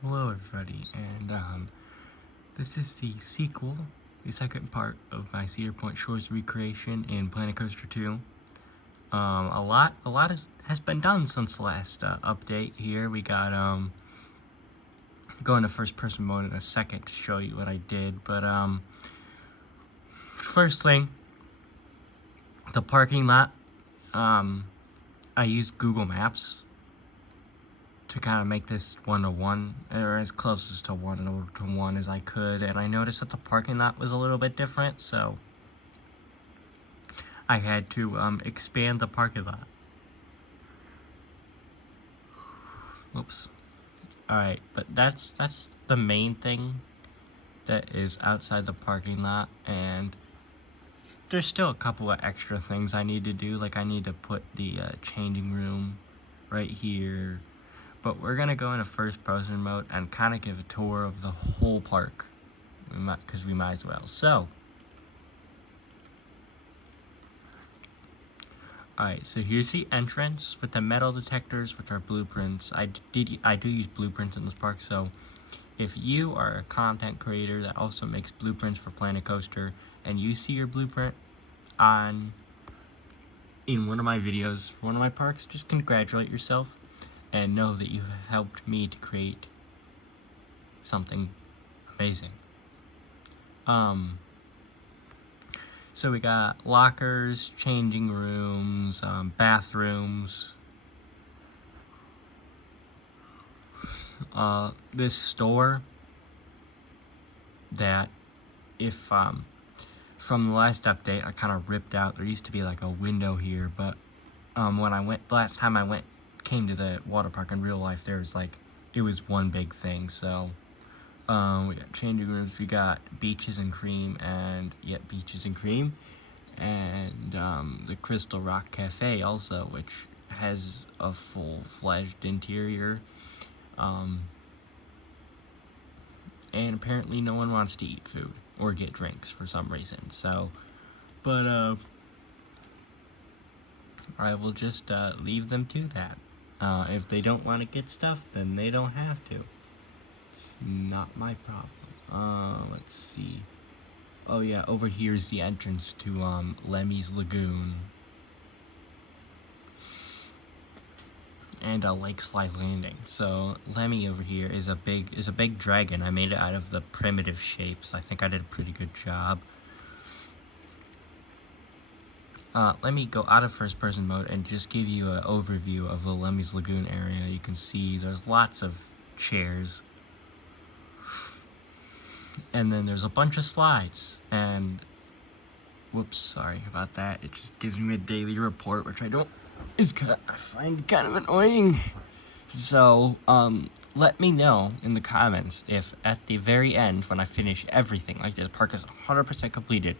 Hello everybody, and this is the sequel, the second part of my Cedar Point Shores recreation in Planet Coaster 2. A lot has been done since the last update here. We got, go into first person mode in a second to show you what I did, but first thing, the parking lot, I used Google Maps to kind of make this 1-to-1, or as close to 1-to-1 as I could, and I noticed that the parking lot was a little bit different, so I had to expand the parking lot. Whoops. Alright, but that's the main thing that is outside the parking lot, and there's still a couple of extra things I need to do, like I need to put the changing room right here. But we're gonna go into first person mode and kind of give a tour of the whole park, because we might as well. So, alright, so here's the entrance with the metal detectors, which are blueprints. I do use blueprints in this park, so if you are a content creator that also makes blueprints for Planet Coaster, and you see your blueprint in one of my videos for one of my parks, just congratulate yourself and know that you helped me to create something amazing. So we got lockers, changing rooms, bathrooms. This store that if, from the last update, I kind of ripped out. There used to be like a window here, but when I went, last time I came to the water park in real life, there was like, it was one big thing. So we got changing rooms, we got beaches and cream, and beaches and cream, and the Crystal Rock Cafe also, which has a full-fledged interior, and apparently no one wants to eat food or get drinks for some reason. So, but I will just leave them to that. If they don't want to get stuff, then they don't have to. It's not my problem. Let's see. Oh yeah, over here is the entrance to Lemmy's Lagoon. And a Lakeslide Landing. So Lemmy over here is a big dragon. I made it out of the primitive shapes. I think I did a pretty good job. Let me go out of first person mode and just give you an overview of the Lemmy's Lagoon area. You can see there's lots of chairs. And then there's a bunch of slides. And, whoops, sorry about that. It just gives me a daily report, which I find kind of annoying. So, let me know in the comments if at the very end, when I finish everything, like this park is 100% completed,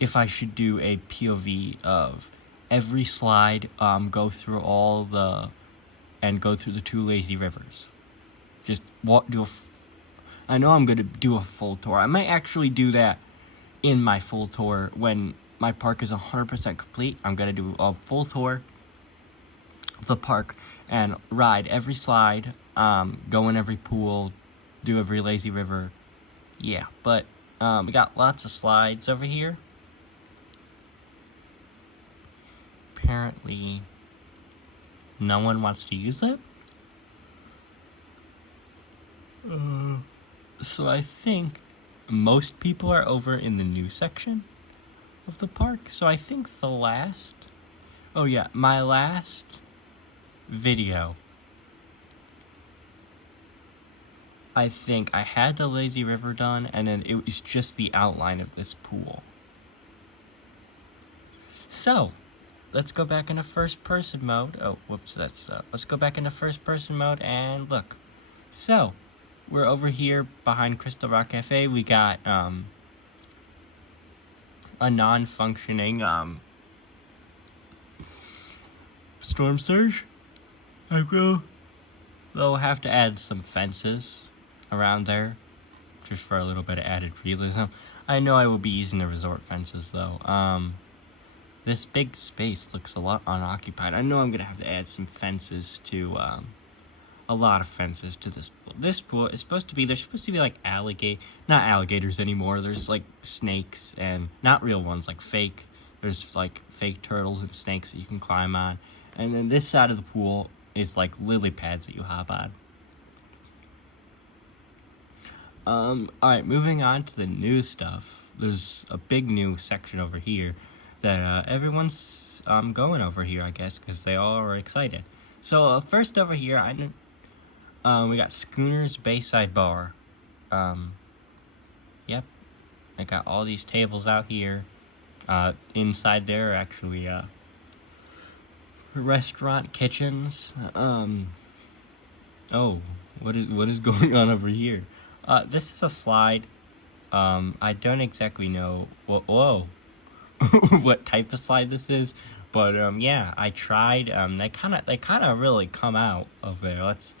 if I should do a POV of every slide, go through the 2 lazy rivers. Just I know I'm gonna do a full tour. I might actually do that in my full tour when my park is 100% complete. I'm gonna do a full tour of the park and ride every slide, go in every pool, do every lazy river. Yeah, but we got lots of slides over here. Apparently, no one wants to use it. So I think most people are over in the new section of the park. So I think my last video, I think I had the lazy river done, and then it was just the outline of this pool. So, let's go back into first person mode. Oh, whoops, let's go back into first person mode and look. So, we're over here behind Crystal Rock Cafe. We got, a non-functioning, storm surge. They'll have to add some fences around there, just for a little bit of added realism. I know I will be using the resort fences, though. This big space looks a lot unoccupied. I know I'm gonna have to add some fences to a lot of fences to this pool. This pool is supposed to be, there's supposed to be like not alligators anymore. There's like snakes, and not real ones, like fake. There's like fake turtles and snakes that you can climb on. And then this side of the pool is like lily pads that you hop on. Alright, moving on to the new stuff. There's a big new section over here that everyone's going over here, I guess, because they all are excited. So first over here, we got Schooner's Bayside Bar. Yep, I got all these tables out here. Inside there are actually restaurant kitchens. Oh, what is going on over here? This is a slide. I don't exactly know whoa what type of slide this is, but yeah, I tried. They kind of really come out of there. Let's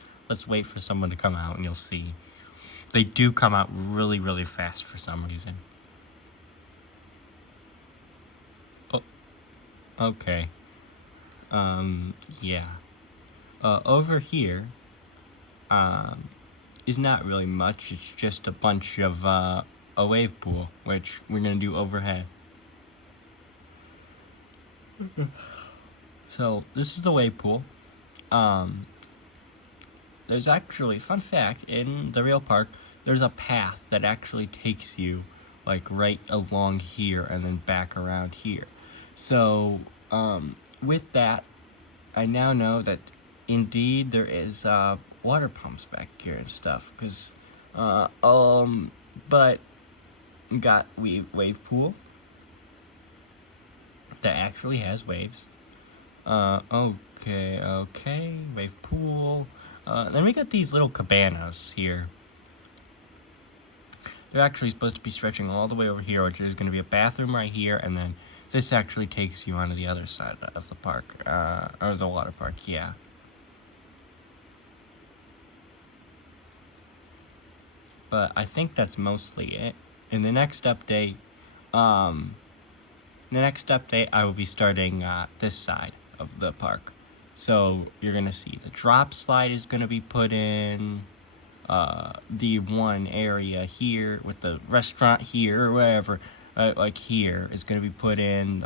wait for someone to come out and you'll see. They do come out really, really fast for some reason. Oh, okay. Yeah. Over here, is not really much. It's just a bunch of a wave pool, which we're gonna do overhead. So this is the wave pool. There's actually, fun fact, in the real park, there's a path that actually takes you like right along here and then back around here. So with that, I now know that indeed there is water pumps back here and stuff, because but got wave pool that actually has waves. Okay, wave pool. Then we got these little cabanas here. They're actually supposed to be stretching all the way over here, which is going to be a bathroom right here, and then this actually takes you onto the other side of the park, or the water park, yeah. But I think that's mostly it. In the next update, I will be starting this side of the park. So you're gonna see the drop slide is gonna be put in. The one area here with the restaurant here or wherever, like here, is gonna be put in.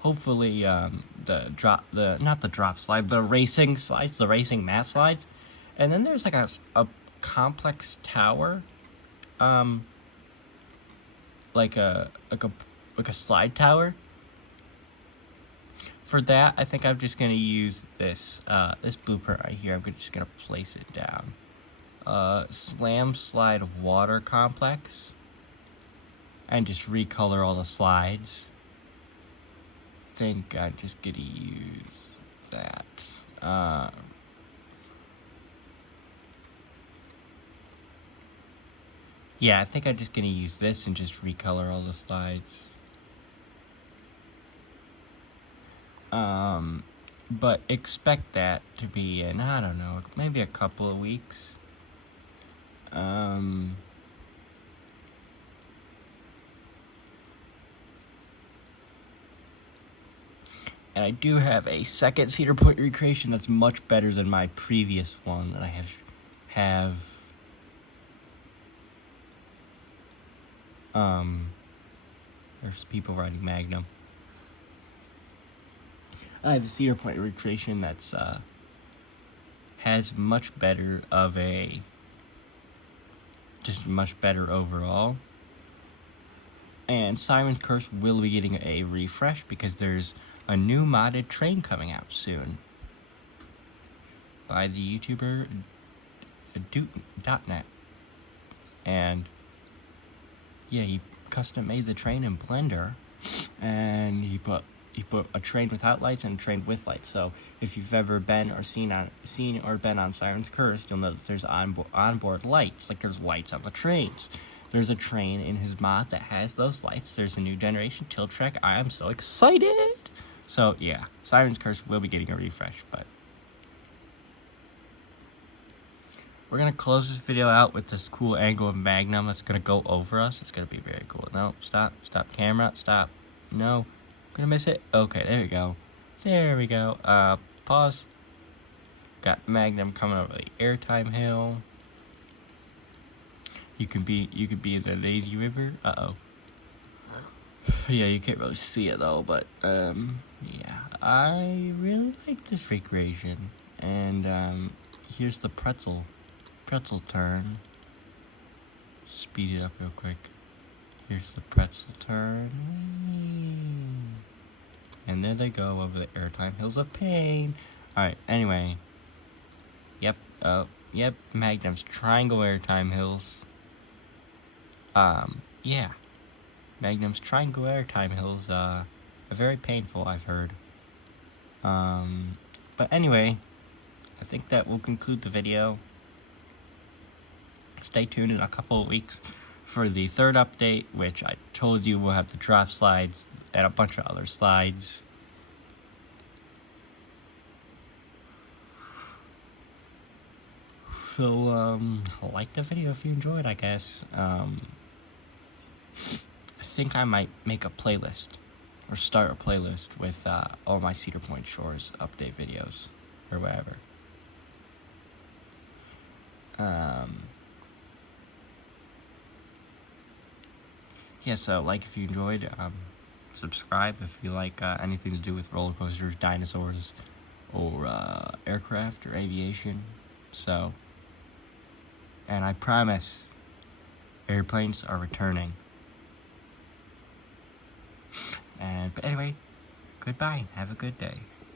Hopefully not the drop slide, the racing slides, the racing mat slides. And then there's like a complex tower, like a slide tower. For that, I think I'm just gonna use this blueprint right here. I'm just gonna place it down. Slam slide water complex, and just recolor all the slides. Think I'm just gonna use that. Yeah, I think I'm just gonna use this and just recolor all the slides. But expect that to be in, I don't know, maybe a couple of weeks. And I do have a second Cedar Point recreation that's much better than my previous one that I have there's people riding Magnum. I have a Cedar Point recreation that's has much better of a, just much better overall. And Simon's Curse will be getting a refresh because there's a new modded train coming out soon by the YouTuber Doot.net. And yeah, he custom made the train in Blender, and he put a train without lights and a train with lights. So if you've ever been or seen or been on Siren's Curse, you'll know that there's onboard lights. Like there's lights on the trains. There's a train in his mod that has those lights. There's a new generation tilt track. I am so excited. So yeah, Siren's Curse will be getting a refresh, but we're gonna close this video out with this cool angle of Magnum that's gonna go over us. It's gonna be very cool. No, stop camera, stop. No, I'm gonna miss it. Okay, there we go. pause. Got Magnum coming over the airtime hill. You could be in the lazy river. Yeah, you can't really see it though, but yeah, I really like this recreation. And here's the pretzel turn. Speed it up real quick. Here's the pretzel turn. And there they go over the airtime hills of pain. Alright, anyway. Yep, Magnum's triangle airtime hills. Yeah. Magnum's triangle airtime hills, are very painful, I've heard. But anyway, I think that will conclude the video. Stay tuned in a couple of weeks for the third update, which I told you will have the drop slides and a bunch of other slides. So, like the video if you enjoyed, I guess. I think I might make a playlist, or start a playlist with all my Cedar Point Shores update videos, or whatever. Yeah, so like if you enjoyed, subscribe if you like anything to do with roller coasters, dinosaurs, or aircraft or aviation. So, and I promise, airplanes are returning. But anyway, goodbye. Have a good day.